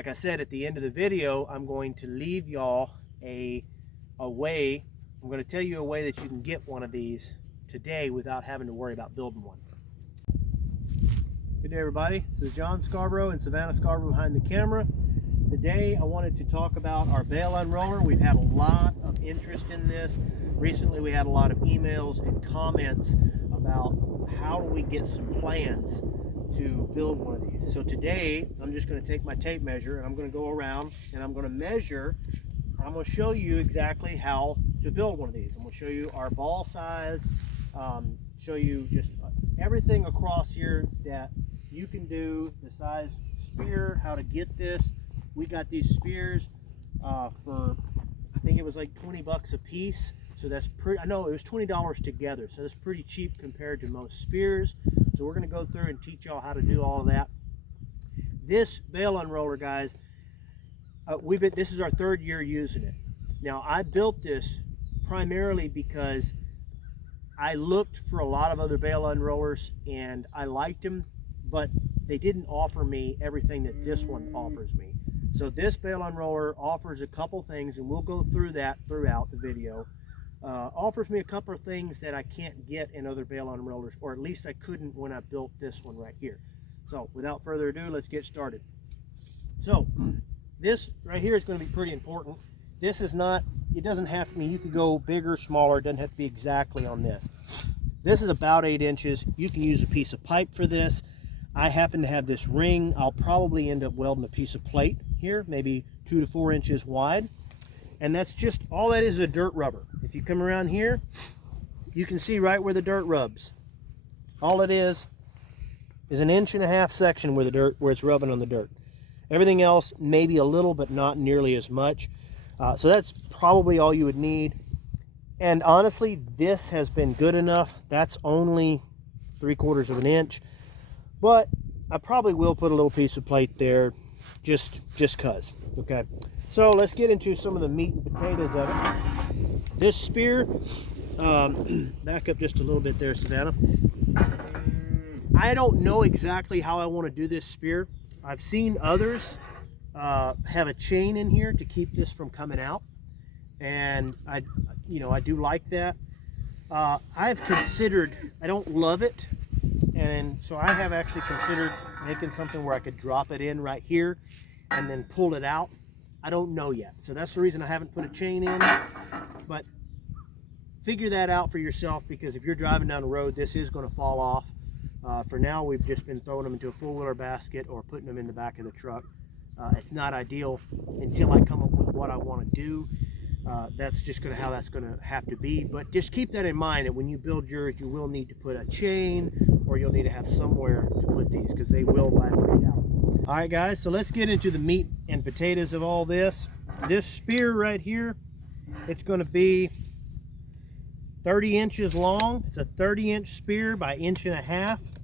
like I said, at the end of the video, I'm going to leave y'all a way. I'm going to tell you a way that you can get one of these today without having to worry about building one. Good day, everybody. This is John Scarborough and Savannah Scarborough behind the camera. Today I wanted to talk about our bale unroller. We've had a lot of interest in this. Recently we had a lot of emails and comments about how do we get some plans to build one of these. So today I'm just going to take my tape measure and I'm going to go around and I'm going to measure. I'm going to show you exactly how to build one of these. I'm going to show you our ball size, show you just everything across here that you can do, the size spear, how to get this. We got these spears for, I think it was like 20 bucks a piece. So that's pretty, I know it was $20 together. So that's pretty cheap compared to most spears. So we're going to go through and teach y'all how to do all of that. This bale unroller, guys, this is our third year using it. Now I built this primarily because I looked for a lot of other bale unrollers and I liked them, but they didn't offer me everything that this one offers me. So this bale unroller offers a couple things, and we'll go through that throughout the video. Offers me a couple of things that I can't get in other bale unrollers, or at least I couldn't when I built this one right here. So without further ado, let's get started. So this right here is going to be pretty important. This is not, it doesn't have to, I mean, you could go bigger, smaller, it doesn't have to be exactly on this. This is about 8 inches. You can use a piece of pipe for this. I happen to have this ring. I'll probably end up welding a piece of plate here, maybe 2 to 4 inches wide. And that's just, all that is a dirt rubber. If you come around here, you can see right where the dirt rubs. All it is an 1.5 inch section where it's rubbing on the dirt. Everything else, maybe a little, but not nearly as much. So that's probably all you would need. And honestly, this has been good enough. That's only 3/4 of an inch. But I probably will put a little piece of plate there just cause, okay? So let's get into some of the meat and potatoes of it. This spear, back up just a little bit there, Savannah. I don't know exactly how I want to do this spear. I've seen others have a chain in here to keep this from coming out. And I do like that. I've considered, I don't love it. And so I have actually considered making something where I could drop it in right here and then pull it out. I don't know yet. So that's the reason I haven't put a chain in. But figure that out for yourself, because if you're driving down the road, this is going to fall off. For now, we've just been throwing them into a four-wheeler basket or putting them in the back of the truck. It's not ideal until I come up with what I want to do. That's just how that's going to have to be. But just keep that in mind, that when you build yours, you will need to put a chain, or you'll need to have somewhere to put these, because they will vibrate out. All right, guys, so let's get into the meat and potatoes of all this. This spear right here, it's going to be 30 inches long. It's a 30-inch spear by 1.5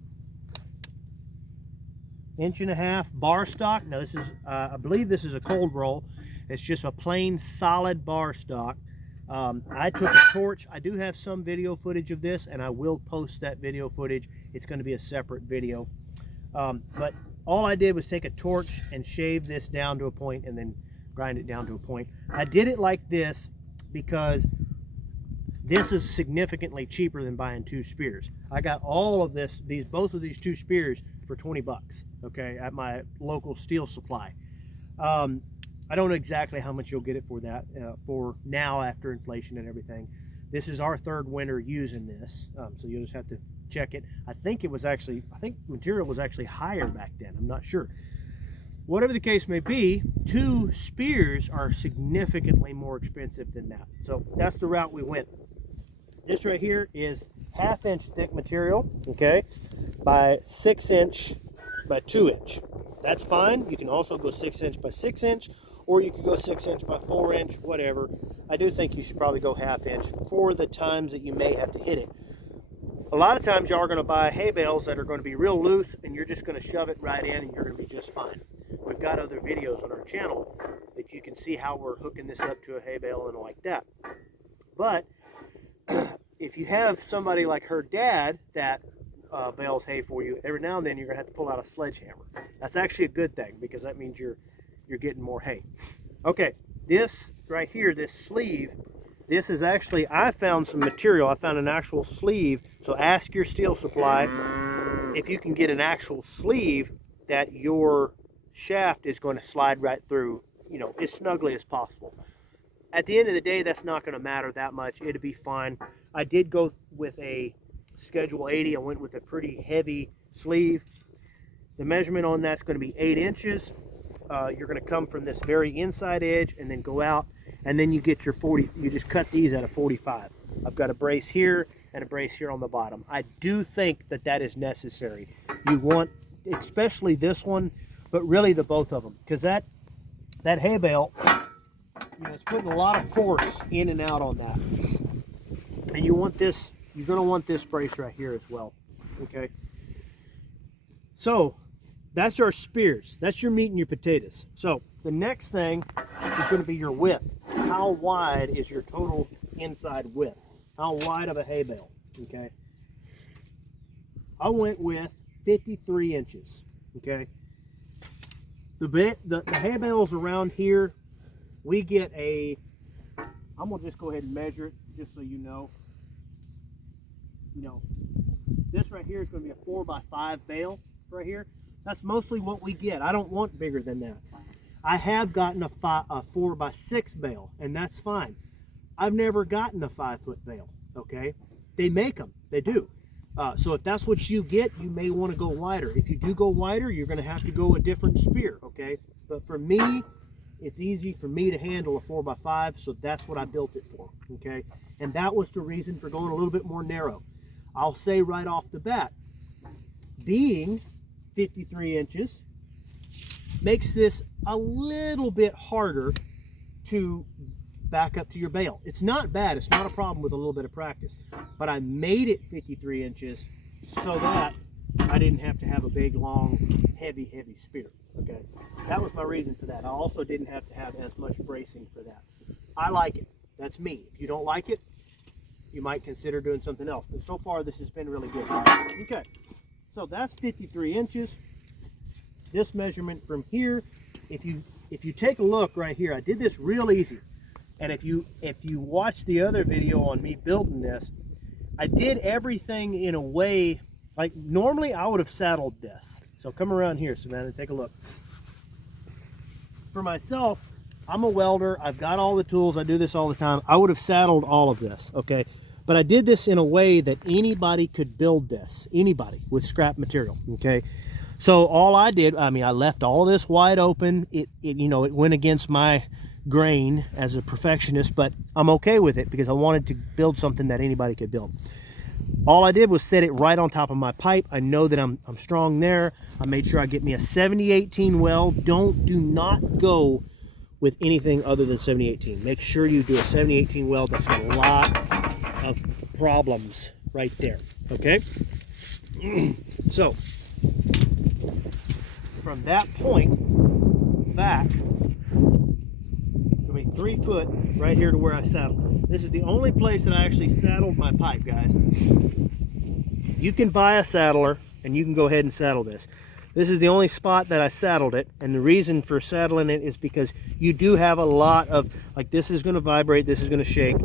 inch bar stock. Now this is, I believe this is a cold roll. It's just a plain solid bar stock. I took a torch. I do have some video footage of this, and I will post that video footage. It's going to be a separate video. But all I did was take a torch and shave this down to a point and then grind it down to a point. I did it like this because this is significantly cheaper than buying 2 spears. I got all of this, both of these 2 spears for 20 bucks, okay, at my local steel supply. I don't know exactly how much you'll get it for that, for now after inflation and everything. This is our 3rd winter using this, so you'll just have to check it. I think material was actually higher back then. I'm not sure. Whatever the case may be, 2 spears are significantly more expensive than that. So that's the route we went. This right here is 1/2 inch thick material, okay, by 6 inch by 2 inch. That's fine. You can also go 6 inch by 6 inch, or you could go 6 inch by 4 inch, whatever. I do think you should probably go 1/2 inch for the times that you may have to hit it. A lot of times y'all are going to buy hay bales that are going to be real loose, and you're just going to shove it right in and you're going to be just fine. We've got other videos on our channel that you can see how we're hooking this up to a hay bale and like that. But if you have somebody like her dad that bales hay for you, every now and then you're going to have to pull out a sledgehammer. That's actually a good thing, because that means you're you're getting more hay. Okay, this right here, this sleeve, this is actually, I found some material. I found an actual sleeve. So ask your steel supply if you can get an actual sleeve that your shaft is going to slide right through, you know, as snugly as possible. At the end of the day, that's not going to matter that much. It'll be fine. I did go with a Schedule 80. I went with a pretty heavy sleeve. The measurement on that's going to be 8 inches. You're going to come from this very inside edge and then go out, and then you get your 40. You just cut these at a 45. I've got a brace here and a brace here on the bottom. I do think that that is necessary. You want, especially this one, but really the both of them, because that hay bale, you know, it's putting a lot of force in and out on that. And you want this, you're going to want this brace right here as well. Okay. So that's our spears. That's your meat and your potatoes. So the next thing is going to be your width. How wide is your total inside width? How wide of a hay bale? Okay. I went with 53 inches. Okay. The hay bales around here, we get a, I'm going to just go ahead and measure it just so you know. You know, this right here is going to be a 4x5 bale right here. That's mostly what we get. I don't want bigger than that. I have gotten a 4x6 bale, and that's fine. I've never gotten a 5-foot bale, okay? They make them, they do. So if that's what you get, you may want to go wider. If you do go wider, you're going to have to go a different spear, okay? But for me, it's easy for me to handle a 4x5, so that's what I built it for, okay? And that was the reason for going a little bit more narrow. I'll say right off the bat, being 53 inches makes this a little bit harder to back up to your bale. It's not bad, it's not a problem with a little bit of practice, but I made it 53 inches so that I didn't have to have a big, long, heavy spear, okay? That was my reason for that. I also didn't have to have as much bracing for that. I like it. That's me. If you don't like it, you might consider doing something else. But so far, this has been really good. Okay, so that's 53 inches. This measurement from here, if you take a look right here, I did this real easy. And if you watch the other video on me building this, I did everything in a way, like normally I would have saddled this. So come around here, Savannah, take a look. For myself, I'm a welder. I've got all the tools. I do this all the time. I would have saddled all of this, okay? But I did this in a way that anybody could build this, anybody with scrap material, okay? So all I did, I mean, I left all this wide open. It you know, it went against my grain as a perfectionist, but I'm okay with it because I wanted to build something that anybody could build. All I did was set it right on top of my pipe. I know that I'm strong there. I made sure I get me a 70-18 weld. Do not go with anything other than 70-18. Make sure you do a 70-18 weld. That's got a lot of problems right there, okay? So from that point back, it'll be 3 foot right here to where I saddled. This is the only place that I actually saddled my pipe, guys. You can buy a saddler and you can go ahead and saddle this. This is the only spot that I saddled it, and the reason for saddling it is because you do have a lot of, like, this is going to vibrate, this is going to shake.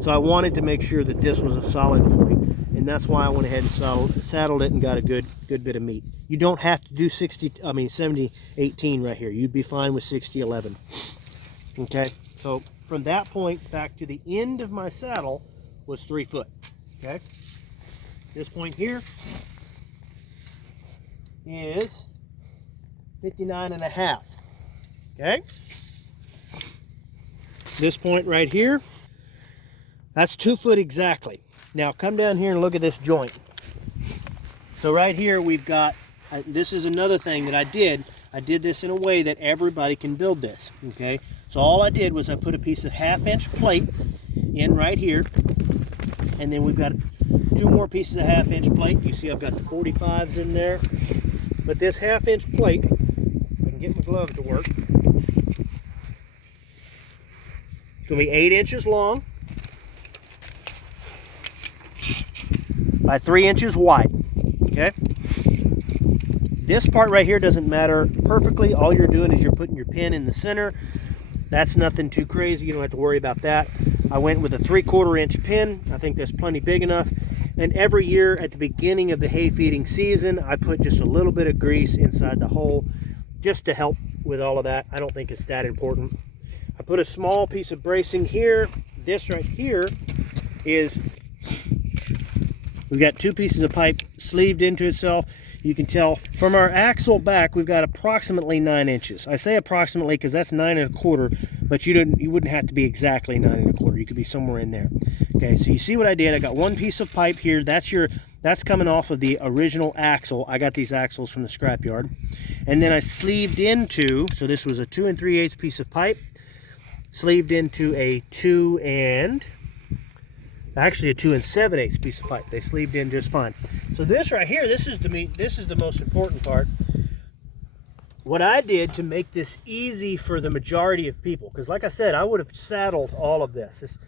So I wanted to make sure that this was a solid point, and that's why I went ahead and saddled it and got a good bit of meat. You don't have to do 70-18 right here. You'd be fine with 60-11. Okay, so from that point back to the end of my saddle was 3 foot. Okay, this point here is 59.5. Okay, this point right here, that's 2 foot exactly. Now come down here and look at this joint. So right here we've got, this is another thing that I did this in a way that everybody can build this. Okay, so all I did was I put a piece of 1/2-inch plate in right here, and then we've got 2 more pieces of 1/2-inch plate. You see I've got the 45s in there. But this 1/2-inch plate, if I can get my glove to work, it's going to be 8 inches long by 3 inches wide. Okay? This part right here doesn't matter perfectly. All you're doing is you're putting your pin in the center. That's nothing too crazy. You don't have to worry about that. I went with a 3/4 inch pin. I think that's plenty big enough. And every year at the beginning of the hay feeding season, I put just a little bit of grease inside the hole just to help with all of that. I don't think it's that important. I put a small piece of bracing here. This right here is, we've got 2 pieces of pipe sleeved into itself. You can tell from our axle back, we've got approximately 9 inches. I say approximately because that's 9 1/4, but you wouldn't have to be exactly 9 1/4. You could be somewhere in there. Okay, so you see what I did. I got 1 piece of pipe here. That's coming off of the original axle. I got these axles from the scrapyard. And then I sleeved into, so this was a 2 3/8 piece of pipe, sleeved into a 2 7/8 piece of pipe. They sleeved in just fine. So this right here, this is the most important part. What I did to make this easy for the majority of people, because like I said, I would have saddled all of this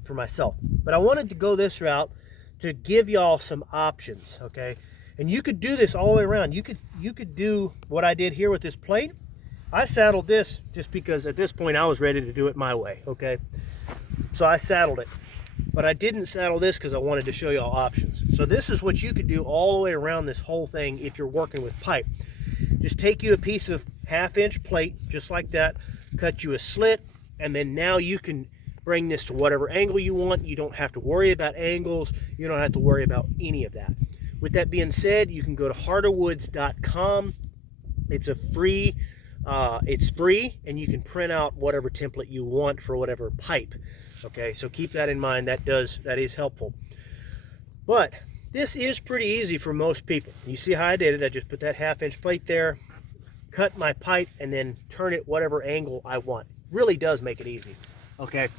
for myself, but I wanted to go this route to give y'all some options, okay? And you could do this all the way around. You could do what I did here with this plate. I saddled this just because at this point I was ready to do it my way, okay? So I saddled it. But I didn't saddle this because I wanted to show y'all options. So this is what you could do all the way around this whole thing if you're working with pipe. Just take you a piece of 1/2 inch plate, just like that, cut you a slit, and then now you can bring this to whatever angle you want. You don't have to worry about angles. You don't have to worry about any of that. With that being said, you can go to heartofwoods.com. It's free, and you can print out whatever template you want for whatever pipe. Okay, so keep that in mind. That is helpful. But this is pretty easy for most people. You see how I did it. I just put that 1/2 inch plate there, cut my pipe, and then turn it whatever angle I want. Really does make it easy. Okay,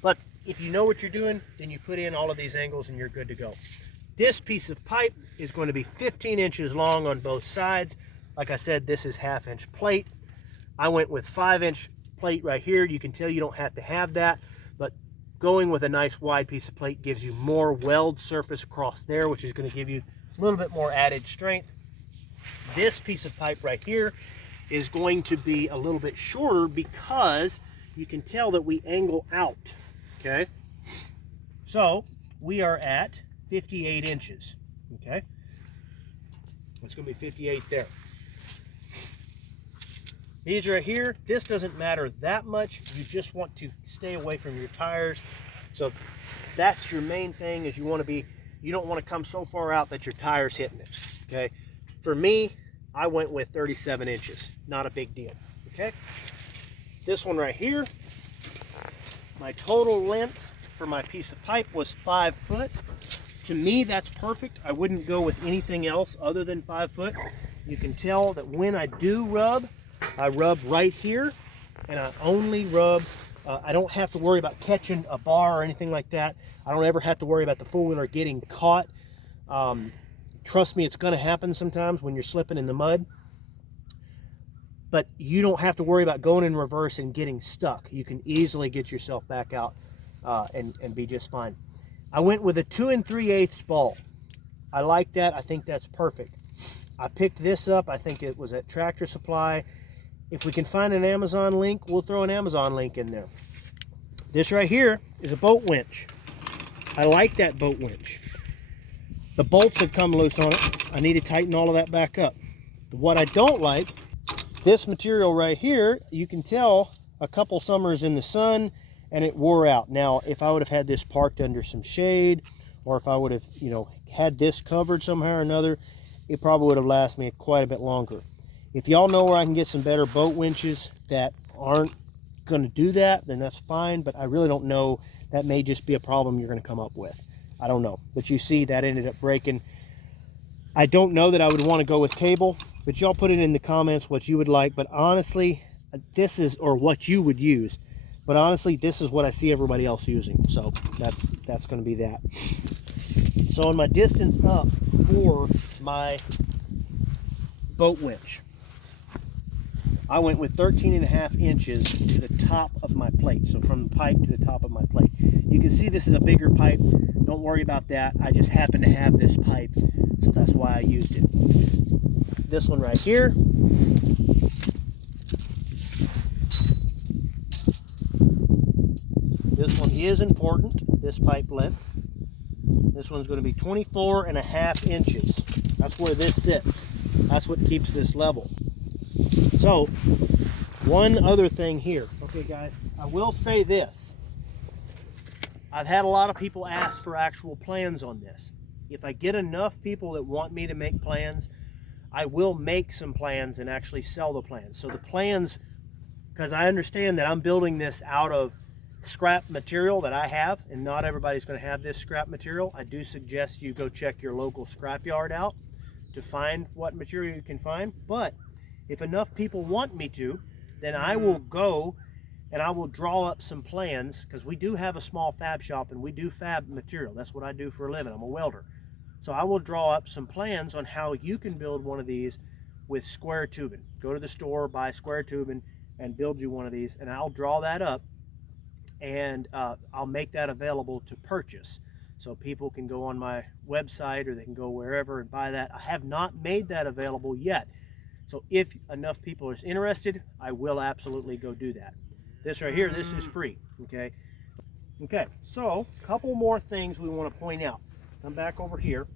but if you know what you're doing, then you put in all of these angles and you're good to go. This piece of pipe is going to be 15 inches long on both sides. Like I said, this is 1/2 inch plate. I went with 5 inch plate right here. You can tell you don't have to have that, but going with a nice wide piece of plate gives you more weld surface across there, which is going to give you a little bit more added strength. This piece of pipe right here is going to be a little bit shorter because you can tell that we angle out, okay? So we are at 58 inches, okay? It's going to be 58 there. These right here, this doesn't matter that much. You just want to stay away from your tires. So that's your main thing, is you don't want to come so far out that your tire's hitting it, okay? For me, I went with 37 inches. Not a big deal, okay? This one right here, my total length for my piece of pipe was 5 foot. To me, that's perfect. I wouldn't go with anything else other than 5 foot. You can tell that when I do rub, I rub right here, and I only rub, I don't have to worry about catching a bar or anything like that. I don't ever have to worry about the four-wheeler getting caught. Trust me, it's going to happen sometimes when you're slipping in the mud. But you don't have to worry about going in reverse and getting stuck. You can easily get yourself back out and be just fine. I went with a 2 3/8 ball. I like that. I think that's perfect. I picked this up. I think it was at Tractor Supply. If we can find an Amazon link, we'll throw an Amazon link in there. This right here is a boat winch. I like that boat winch. The bolts have come loose on it. I need to tighten all of that back up. What I don't like, this material right here, you can tell a couple summers in the sun and it wore out. Now, if I would have had this parked under some shade, or if I would have, had this covered somehow or another, it probably would have lasted me quite a bit longer. If y'all know where I can get some better boat winches that aren't going to do that, then that's fine, but I really don't know. That may just be a problem you're going to come up with. I don't know. But you see, that ended up breaking. I don't know that I would want to go with cable, but y'all put it in the comments what you would like. But honestly, this is, or what you would use. But honestly, this is what I see everybody else using. So that's going to be that. So on my distance up for my boat winch, I went with 13.5 inches to the top of my plate. So from the pipe to the top of my plate. You can see this is a bigger pipe. Don't worry about that. I just happen to have this pipe, so that's why I used it. this one right here. This one is important, this pipe length. This one's going to be 24.5 inches. That's where this sits. That's what keeps this level. So, one other thing here. Okay, guys, I will say this. I've had a lot of people ask for actual plans on this. If I get enough people that want me to make plans, I will make some plans and actually sell the plans. So the plans, because I understand that I'm building this out of scrap material that I have, and not everybody's going to have this scrap material. I do suggest you go check your local scrap yard out to find what material you can find. But if enough people want me to, then I will go and I will draw up some plans, because we do have a small fab shop and we do fab material. That's what I do for a living. I'm a welder. So I will draw up some plans on how you can build one of these with square tubing. Go to the store, buy square tubing, and build you one of these, and I'll draw that up, and I'll make that available to purchase. So people can go on my website or they can go wherever and buy that. I have not made that available yet. So if enough people are interested, I will absolutely go do that. This right here, this is free, okay? Okay, so a couple more things we want to point out. Come back over here.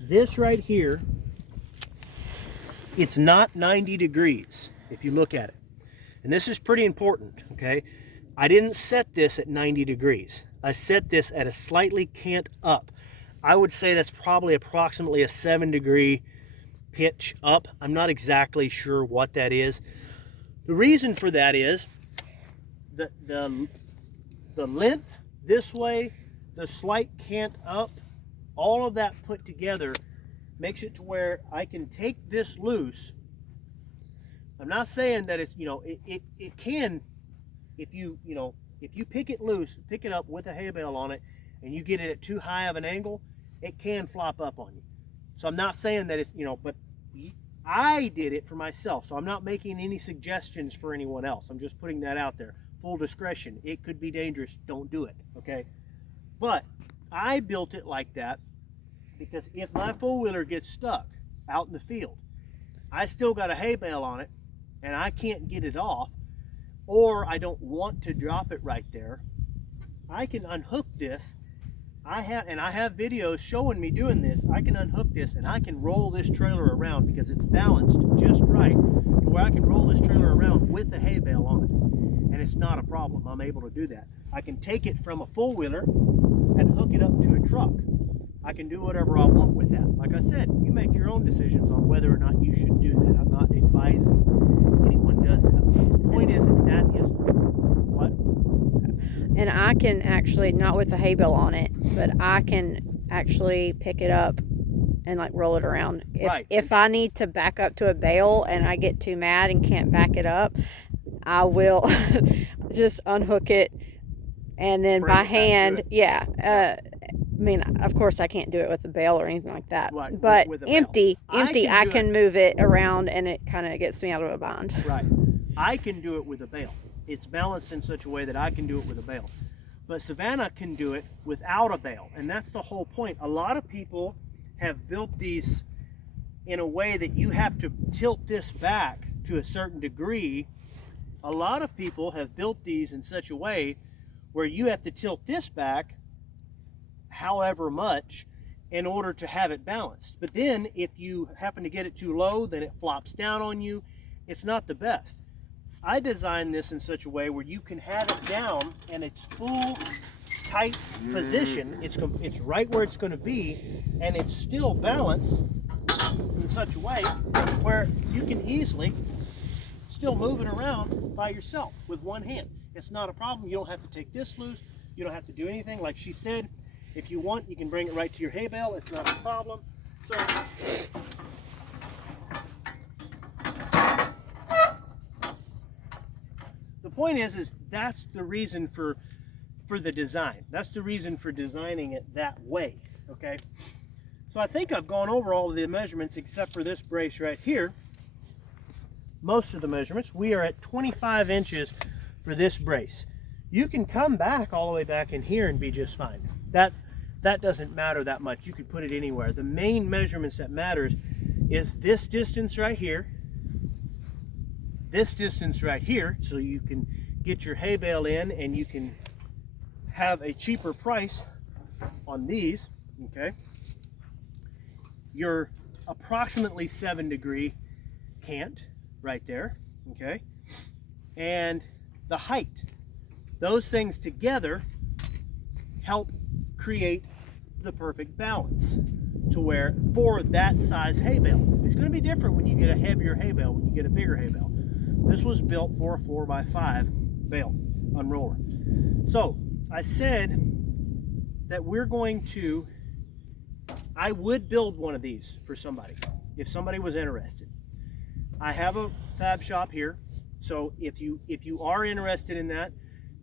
This right here, it's not 90 degrees if you look at it. And this is pretty important, okay? I didn't set this at 90 degrees. I set this at a slightly cant up. I would say that's probably approximately a 7-degree pitch up. I'm not exactly sure what that is. The reason for that is the length this way, the slight cant up, all of that put together makes it to where I can take this loose. I'm not saying that it's, it can, if you pick it loose, pick it up with a hay bale on it, and you get it at too high of an angle, it can flop up on you. So I'm not saying that it's, but I did it for myself. So I'm not making any suggestions for anyone else. I'm just putting that out there. Full discretion. It could be dangerous. Don't do it, okay? But I built it like that because if my four-wheeler gets stuck out in the field, I still got a hay bale on it, and I can't get it off, or I don't want to drop it right there, I can unhook this. I have videos showing me doing this. I can unhook this and I can roll this trailer around because it's balanced just right to where I can roll this trailer around with the hay bale on it. And it's not a problem. I'm able to do that. I can take it from a four-wheeler and hook it up to a truck. I can do whatever I want with that. Like I said, you make your own decisions on whether or not you should do that. I'm not advising anyone does that. The point is that is what? And I can actually, not with the hay bale on it, but I can actually pick it up and like roll it around. If I need to back up to a bale and I get too mad and can't back it up, I will just unhook it and then by hand, I mean, of course I can't do it with a bale or anything like that, right, but empty, I can move it around and it kind of gets me out of a bind. Right. I can do it with a bale. It's balanced in such a way that I can do it with a bale. But Savannah can do it without a bale, and that's the whole point. A lot of people have built these in a way that you have to tilt this back to a certain degree. A lot of people have built these in such a way where you have to tilt this back however much in order to have it balanced. But then if you happen to get it too low, then it flops down on you. It's not the best. I designed this in such a way where you can have it down and it's full tight position. It's right where it's going to be, and it's still balanced in such a way where you can easily still move it around by yourself with one hand. It's not a problem. You don't have to take this loose. You don't have to do anything. Like she said, if you want, you can bring it right to your hay bale. It's not a problem. So the point is that's the reason for the design. That's the reason for designing it that way, okay? So I think I've gone over all of the measurements except for this brace right here. Most of the measurements. We are at 25 inches for this brace. You can come back all the way back in here and be just fine. that doesn't matter that much. You could put it anywhere. The main measurements that matters is this distance right here, this distance right here, so you can get your hay bale in and you can have a cheaper price on these, okay? Your approximately 7-degree cant right there, okay? And the height. Those things together help create the perfect balance to where for that size hay bale. It's going to be different when you get a heavier hay bale, when you get a bigger hay bale. This was built for a 4x5 bale unroller. So I said that I would build one of these for somebody if somebody was interested. I have a fab shop here, so if you are interested in that,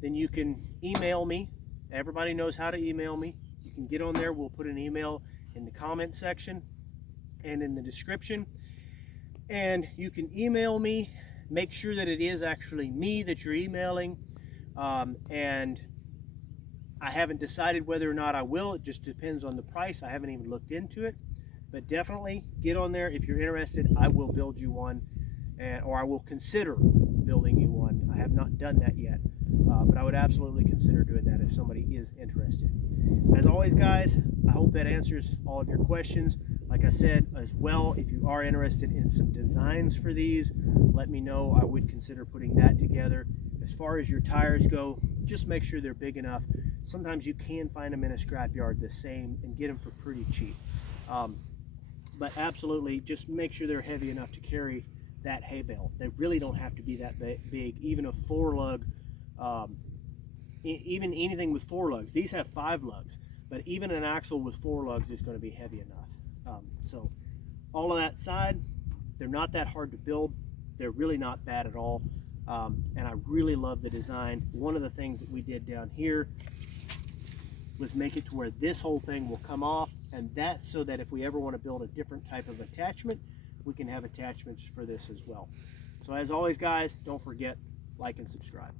then you can email me. Everybody knows how to email me. You can get on there. We'll put an email in the comment section and in the description, and you can email me. Make sure that it is actually me that you're emailing, and I haven't decided whether or not I will. It just depends on the price. I haven't even looked into it, but definitely get on there if you're interested. I will build you one, or I will consider building you one. I have not done that yet, but I would absolutely consider doing that if somebody is interested. As always, guys, I hope that answers all of your questions. Like I said, as well, if you are interested in some designs for these, let me know. I would consider putting that together. As far as your tires go, just make sure they're big enough. Sometimes you can find them in a scrapyard the same and get them for pretty cheap. But absolutely, just make sure they're heavy enough to carry that hay bale. They really don't have to be that big. Even a 4-lug, even anything with 4 lugs. These have 5 lugs, but even an axle with 4 lugs is going to be heavy enough. So all of that side, they're not that hard to build. They're really not bad at all. And I really love the design. One of the things that we did down here was make it to where this whole thing will come off, and that's so that if we ever want to build a different type of attachment, we can have attachments for this as well. So as always, guys, don't forget, like and subscribe.